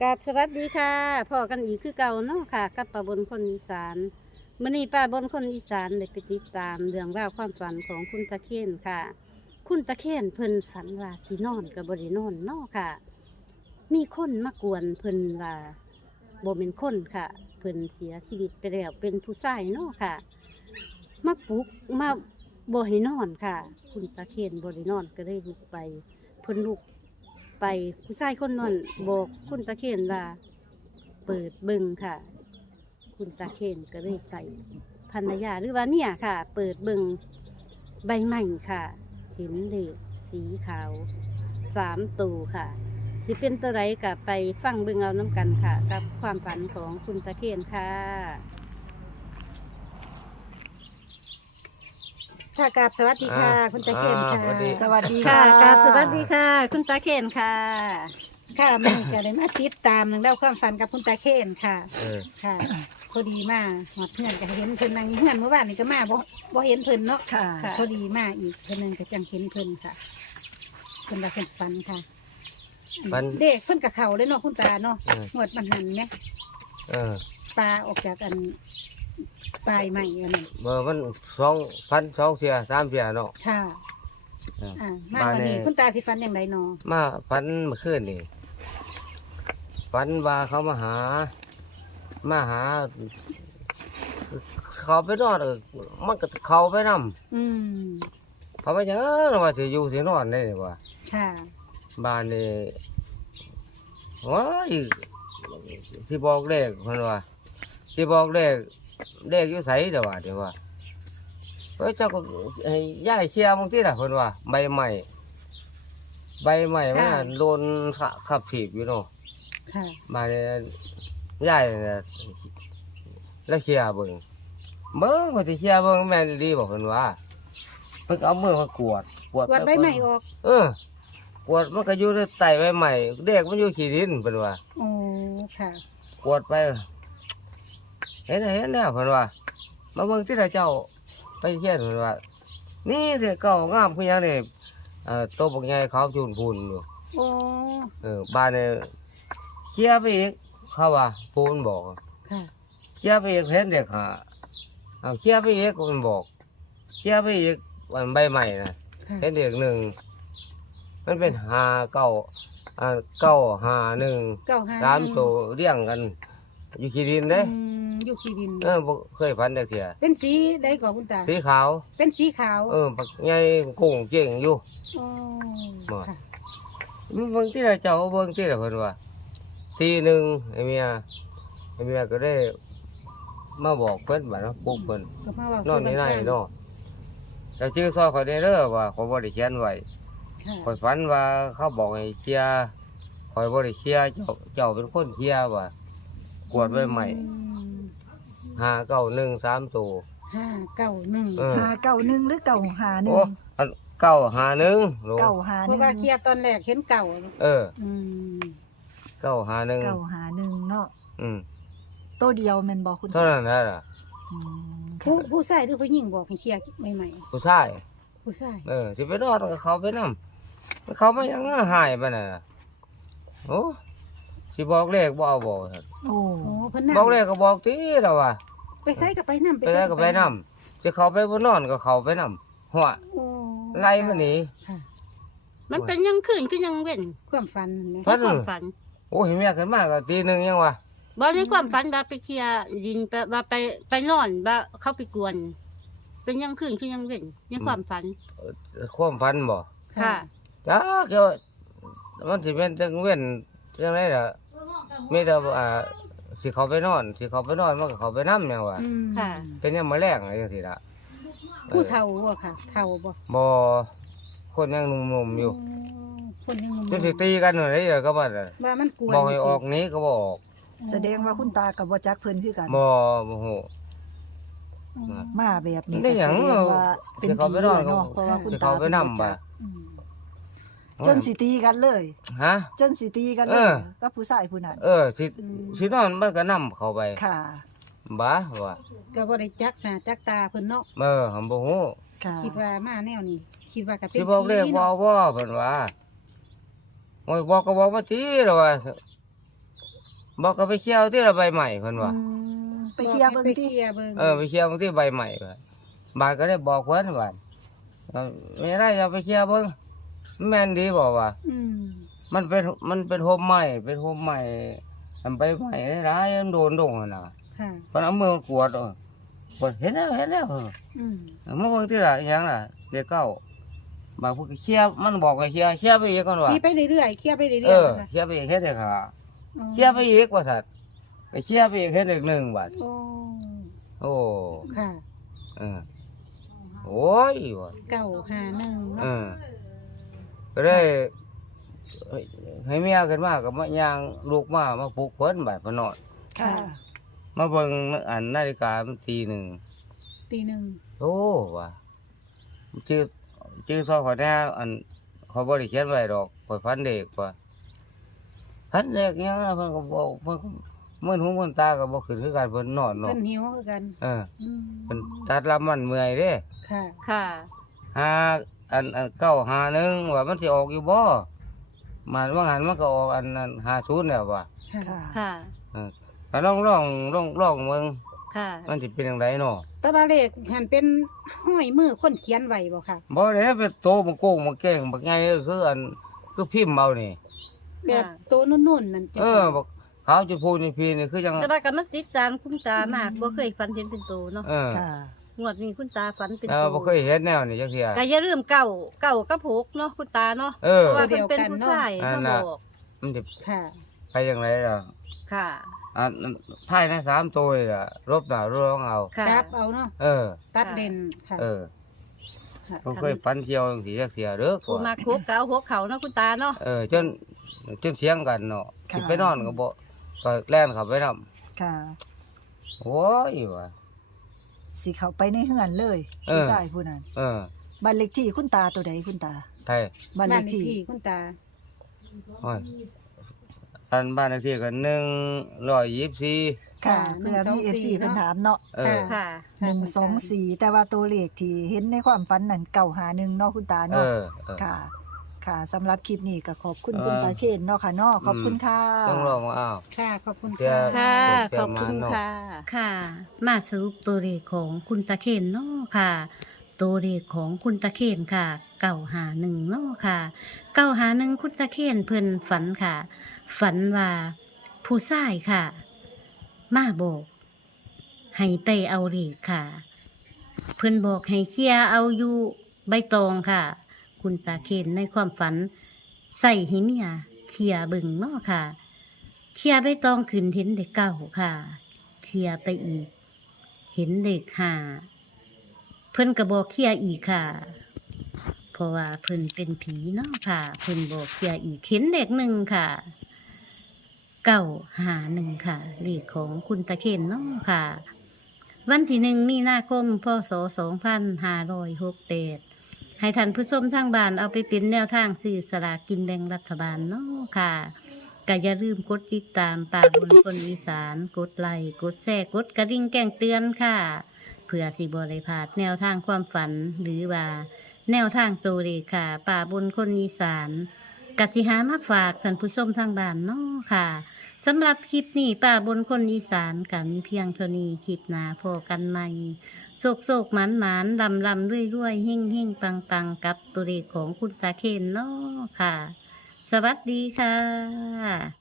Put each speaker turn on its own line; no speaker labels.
กับสวัสดีค่ะพ่อกันอีกคือเก่าเนาะค่ะกับป้าบนคนอีสานมื้อนี้ป้าบนคนอีสานได้ไปติดตามเรื่องราวความฝันของคุณตะเคียนค่ะ คุณตะเคียนเพิ่นฝันว่าสินอนกับบ่ได้นอนเนาะค่ะ มีคนมากวนเพิ่นว่าบ่เป็นคนค่ะ เพิ่นเสียชีวิตไปแล้วเป็นผู้ชายเนาะค่ะมาปลุกมาบ่ให้นอนค่ะ คุณตะเคียนบ่ได้นอนก็เลยลุกไปเพิ่นลุกไปผู้ชายคนนั้นบอกคุณตะเคียนว่าเปิดเบิ่งค่ะ คุณตะเคียนก็เลยใส่ภรรยาหรือว่าเนี่ยค่ะ เปิดเบิ่งใบใหม่ค่ะ เห็นเลขสีขาว3ตัวค่ะ สิเป็นตัวไรกับไปฟังเบิ่งเอาน้ำกันค่ะ กับความฝันของคุณตะเคียนค่ะค่ะกราบสวัสดีค่ะ คุณตะเคียนค่ะ
สวัสดี
ค่ะ
ค่ะ
กราบสวัสดีค่ะ คุณตะเคียนค่ะ
ค่ะมันก็ได้มาติดตามหนังเล่าความฝันกับคุณตาเคนค่ะ ค่ะ พอดีมาหอดเพื่อนก็เห็นเพิ่นนั่งอยู่เพื่อนเมื่อวานนี่ก็มาบ่เห็นเพิ่นเนาะ
ค่ะ
พอดีมาอีกเพิ่นนึงก็จังเห็นเพิ่นค่ะเพิ่นว่าเพิ่นฝันค่ะ
ฝัน
เด็กเพิ่นกับเขาเลยเนาะคุณตาเนาะ
เออ
หวดมันหันไหม
เออ
ปลาออกจากอันปลายใหม่อันนั้น
เบอร์มัน2,002เที่ย3เที่ยเนาะ
ค่ะ
เออ
มาวันนี้
บ้านเนี่ย
คุณตาสิฝันอย่างไรเนาะ
มาฝันเมื่อคืนนี่ฝันว่าเขามาหา เขาไปนอนมันก็เขาไปนำ
อืม
เขาไปจังว่าสิอยู่สินอนได้นี่ว่า
ค่ะ
บ้านนี่ว้ายสิบอกเลขเพิ่นว่าสิบอกเลขอยู่ไสเด้อว่าเดี๋ยวว่าเฮ้ยเจ้าก็ให้ย้ายเชียร์บางทีล่ะเพิ่นว่าใบใหม่มันน่ะโดนขับถีบอยู่เนาะ
ค่ะ
มาเนี่ยย้ายน่ะแล้วเชียร์เบิ่งว่าสิเชียร์เบิ่งแม่นดีบอกเพิ่นว่าเพิ่นก็เอามือมากวด
กวดใบใหม่ออก
กวดมันก็อยู่ในใต้ใบใหม่เด็กมันอยู่ขี้ดินเพิ่นว่า
โอ้ค่ะ
กวดไปเห็นแล้วเพิ่นว่ามาเบิ่งที่ละเจ้าไปเชียร์เพิ่นว่า นี่เด็กเก่างามคือหยังนี่โตบักใหญ่ขาวจูนพูนอยู่
โอ้
บ้านเนี่ยเคลียร์ไปอีกเขาว่าพูนบอก
ค่ะ
เคลียร์ไปอีกเห็นเด็กหาเอาเคลียร์ไปอีกมันบอกเคลียร์ไปอีกวันใบใหม่นะ
ค่ะ
เห็นเด็กหนึ่งมันเป็น5 9 9 5 1
95
3ตัวเรียงกัน อยู่ขี้ดินเด้
อยู่ขี้ดิน
บ่เคยฝันจักเที่ย
เป็นสีใดก่อนคุณตา
สีขาว
เป็นสีขาว
บักใหญ่กุ้งเจ๋งอยู่
โอ้
บ่
ค่ะ
เบิ่งที่ละเจ้าเบิ่งที่ละเพิ่นว่าทีหนึ่งไอ้เมียก็ได้มาบอกเพิ่นว่าเนาะปลุกเพิ่น
ก็มาเว่าน
อนนี่ไหนเนาะแต่ชื่อซอยข่อยได้เด้อว่าข่อยบ่ได้เขียนไว้
ค่ะ
ข่อยฝันว่าเขาบอกให้เคลียร์ข่อยบ่ได้เคลียร์เจ้าเป็นคนเคลียร์ว่ากวดไว้ใหม่591 3ตัว
591
เออ
591หรือ951
โอ้อัน951ลูก
เพราะว่าเคลีย
951
ร์ตอนแรกเห็นเก่า
เออ
อืม
951
951เนาะ
อืม
ตัวเดียวแม่นบ่คุณ
เท่านั้นแหละล่ะ
อืม
ผู้ชายหรือผู้หญิงบอกให้เคลียร์ใหม่
ผู้ชาย
ๆผู้ชาย
สิไปนอนกับเขาไปนำเขาไม่ยังหายไปน่ะโอ้สิบอกเลขบ่เอาบ่ครับ
โอ้
โอ้เพิ่นนั่ง
บอกเลขก็บอกติแล้วว่า
ไปใส่กับไปนำ
ไปแล้วก็ไปนำสิเขาไปบ่นอนก็เขาไปนำหัว
โอ้
ไล่มันหนี
ค่ะ
มันเป็นยังคืนคือยังเว้น
ความฝันนั่นแหละ
ฝัน
ความฝัน
โอ้เห็นแม่ขึ้นมาก็ตีหนึงยังวะ
บ่ในความฝันว่าไปเคลียร์ดินไปว่าไปนอนว่าเข้าไปกวน เป็นยังคืนคือยังเว้นในความฝัน
ความฝันบ่
ค่ะ
จ้าเกี่ยวมันสิเป็นจังเว้นจังไดล่ะมีแต่สิเขาไปนอนมันก็เขาไปนำยังวะ
อืม
ค่ะ
เป็นยังมื้อแรงอะไรจังซี่ล่ะ
ผู้เฒ่าบ่ค่ะเฒ่าบ่
บ่คนยังหนุ่มๆอยู่
คนยังหนุ่ม
จะสิตีกันอยู่ได้ก็บ่ล่ะ
ว่ามันกวน
บอกให้ออกหนี้ก็บ่ออก
แสดงว่าคุณตากับบ่จักเพิ่นคือกัน
บ่ฮู้
อืม
มาแบบนี้
ได้หยัง
ก็แสดงว่าเป็น
สิเขา
ผี
ไปนอน
เนาะเพราะว่าคุณ
สิ
ตา
เขาไปนำบ่
อืม
จนสิตีกันเลย
ฮะ
จนสิตีกันเล
เอย อ
กับผู้ชายผู้นั้น
สินอนมันก็นำเข้าไป
ค่ะ
บ้าว่า
ก็บ่ได้จักหน้าจักตาเพิ่นเนาะ
หำบ่ฮู้
ค่ะ
คิดว่ามาแนวนี้คิดว่าก็เป็น
สิบอกเลข
ผี
บ่
เนาะ
บ่เพิ่นว่าโอ้ยบอกก็บอกมาทีแล้วว่าบอกก็ไปเคี่ยวที่ละใบใหม่เพิ่นว่า
ไปเคลียร์เบิ่ง
ไป
ที่
เคลียร์เบิ่ง
ไปเคี่ยวที่ใบใหม่ว่าบาดก็ได้บอกเพิ่นว่าไม่ได้จะไปเคี่ยวเบิ่งแม่นดีบอกว่า
อืม
มันเป็นโฮมใหม่เป็นโฮมใหม่ทำใบใหม่ร้ายมันโดนดงน่ะ
ค่ะ
เพิ่นเอามือกวดเห็นแล้ว
อืม
เมื่อวันที่ละยังล่ะเด็กเก้าบางพวกเคี่ยวมันบอกให้เคี่ยวไปอีกก่อนว่า
ขี่ไปเรื่อยๆเคลียร์ไปเรื่อยๆ
เออ
ค่ะ
เคี่ยวไปอีกเฮ็ดได้ค่ะ
อ๋อ
เคี่ยวไปอีกว่าสัตว์ไปเคี่ยวไปอีกเฮ็ดอีก1 บาท
โอ้
โอ้
ค่ะ
เออโอ้ยว่ะ
951
เอ
เนาะ
อก็ได้ให้เมียขึ้นมาก็มาย่างลูกมาปลุกเพิ่นบาดเพิ่นนอน
ค่ะ
มาเบิ่งอันนาฬิกามันตี 1
ตีหนึ่ง
โอ้ว่ะชื่อซอยขอยแน่อันเขาบ่ได้เขียนไว้ดอกข่อยพันเด็กว่าพันเด็กยังนะเพิ่นก็บอกเพิ่นมื้อหูมื้อตาก็บ่ขึ้นคือกันเพิ่นนอนเนาะ
เพิ่นหิวคือกัน
เออ
อืม
เพิ่นตัดลำมันเมื่อยเด้
ค่ะ
ค่ะ
หาอัน951ว่ามันสิออกอยู่บ่มันว่าหันมันก็ออกอันนั้น50แล้วว่ะ
ค่ะ
ค่ะ
ค่ะ
เออก็ลองเบิ่ง
ค่ะ
มันสิเป็นจังไดเนาะ
แตะบาเลขหันเป็นห้อยมือคนเขียนไว้บ่ค่ะ
บ่ได้เป็นโตมาโกงมาแกล้งบักใหญ่คืออันคือพิมพ์เอานี่
แบบโตนุ่นๆนั่นจ้ะ
บอกขาวจะพูดนี่พี่นี่คือจัง
แต่ว่ากันมันติดตามคุณตามากบ่เคยฝันเห็นเป็นโตเนาะ
เออ
ค่ะ
งวดนี้คุณตาฝันเป็น
เอ
โต
อบ่เคยเห็นแนวนี่จักเที่ย
ก็อย่าลืมเก่ากับหกเนาะคุณตาเนาะ
เออ
เพราะว่าเพิ่นเป็นผู้ชาย
อัน
มา
น่ะ
บอก
มันจะ
ค่ะ
ไปจังไดล่ะ
ค่ะ
อันภายใน3ตัวนี่ล่ะลบหน้าร้องเอา
ค่ะ
จับเอาเนาะ
เออ
ตัดเลนค่ะ
เออ
ค่ะ
บ่เคยปันเที่ยวจังซี่จักเที่ยเด้อ
ผู้มาคบก็เอาหกเขาเนาะคุณตาเนาะ
เออจนเสียงกันเนาะ
ค่ะ
สิไปนอนก็บ่ก็แล่นเข้าไปนำ
ค่ะ
โอ้ยว่ะ
สิเข้าไปในเฮือนเลย
เออ
ผู้ชายผู้นั้น
เออ
บ้านเลขที่คุณตาตัวใดคุณตา
ไทย
บ้านเล
บ้าน
ข
เลข
ที่
ที่คุณตา
โอ้ยอันบ้านเลขที่ก็124
ค่ะ
ค่ะ
เพื่อมี
124
FC เพิ่นถามเนาะ
เออ
ค่ะ
124แต่ว่าตัวเลขที่เห็นในความฝันนั่น951เนาะคุณตา
เอ
เนาะ
อ
ค่ะ ค่ะสำหรับคลิปนี้ก็ขอบคุณ
เออ
คุณตาเคนเนาะค่ะเนาะขอบคุณค่ะ
ต้องลองมาอ้าว
ค่ะ ขอบคุณ
เดี๋
ค่ะ
ยว
ค่ะ ขอบคุณค่ะ ค่ะ มาสรุปตัวเลขของคุณตาเคนเนาะค่ะ ตัวเลขของคุณตาเคนค่ะ951เนาะค่ะ951คุณตาเคนเพิ่นฝันค่ะ ฝันว่าผู้ชายค่ะ มาบอกให้ไปเอาเลขค่ะ เพิ่นบอกให้เคลียร์เอาอยู่ใบตองค่ะ คุณตาเคนในความฝัน ใส่หิเมียเคลียร์เบิ่งเนาะค่ะ เคลียร์ใบตองขึ้นเห็นเด็ก9ค่ะ เคลียร์ไปอีก เห็นเด็ก5เพิ่นก็บอกเคลียร์อีกค่ะ เพราะว่าเพิ่นเป็นผีเนาะค่ะ เพิ่นบอกเคลียร์อีกเห็นเด็ก1ค่ะ951ค่ะเลขของคุณตาเคนเนาะค่ะ วันที่1มีนาคมพศ2568ให้ท่านผู้ชมทางบ้านเอาไปเป็นแนวทางซื้อสลากกินแบ่งรัฐบาลเนาะค่ะก็อย่าลืมกดติดตามป่าบนคนอีสานกดไลค์กดแชร์กดกระดิ่งแจ้งเตือนค่ะ เพื่อสิบ่ได้พลาดแนวทางความฝันหรือว่าแนวทางตัวเลขค่ะป่าบนคนอีสานกสิหามาฝากท่านผู้ชมทางบ้านเนาะค่ะสำหรับคลิปนี้ป่าบนคนอีสานกันเพียงเท่านี้คลิปหน้าพอกันใหม่โศกหมันลำด้วยหิ่งปังกับตัวเลขของคุณตาเคนเนาะค่ะ สวัสดีค่ะ